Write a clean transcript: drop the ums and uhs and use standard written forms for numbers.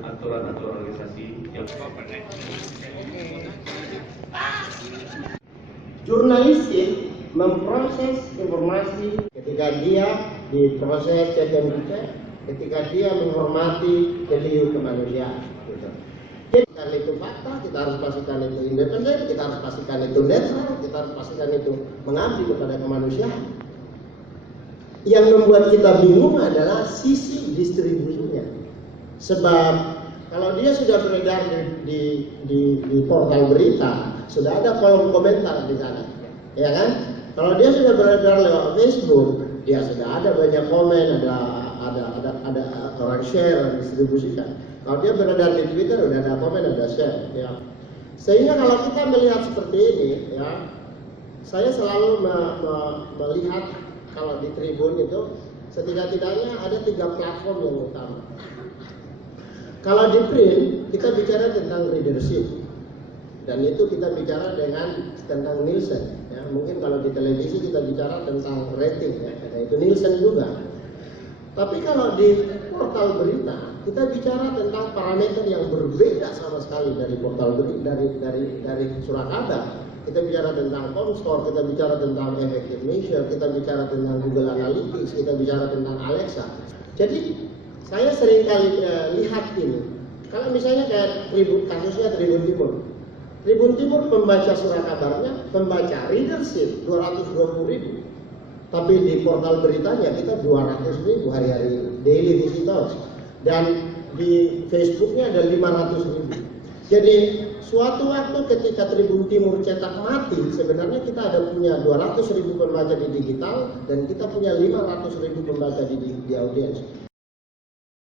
aturan-aturan organisasi yang jurnalistik memproses informasi ketika dia diproses check and recheck, ketika dia menghormati value kemanusiaan. Jadi kalau itu fakta, kita harus pastikan itu independen, kita harus pastikan itu netral, kita harus pastikan itu mengabdi kepada kemanusiaan. Yang membuat kita bingung adalah sisi distribusinya. Sebab kalau dia sudah beredar di portal berita, sudah ada kolom komentar di sana, ya kan? Kalau dia sudah beredar lewat Facebook, dia sudah ada banyak komen, ada orang share, distribusikan. Kalau dia beredar di Twitter, udah ada komen, ada share, ya. Sehingga kalau kita melihat seperti ini, ya, saya selalu melihat kalau di Tribun itu setidak-tidaknya ada 3 platform yang utama. Kalau di print, kita bicara tentang readership, dan itu kita bicara tentang Nielsen. Ya. Mungkin kalau di televisi kita bicara tentang rating, ya, itu Nielsen juga. Tapi kalau di portal berita, kita bicara tentang parameter yang berbeda sama sekali dari portal berita, dari surat kabar. Kita bicara tentang Comscore, kita bicara tentang effective measure, kita bicara tentang Google Analytics, kita bicara tentang Alexa. Jadi saya sering kali lihat ini. Kalau misalnya kayak kasusnya Tribun Timur. Tribun Timur pembaca surat kabarnya, pembaca readership 220.000. Tapi di portal beritanya kita 200.000 hari-hari daily visitors. Dan di Facebooknya ada 500.000. Jadi suatu waktu ketika Tribun Timur cetak mati, sebenarnya kita ada punya 200.000 pembaca di digital dan kita punya 500.000 pembaca di audiens.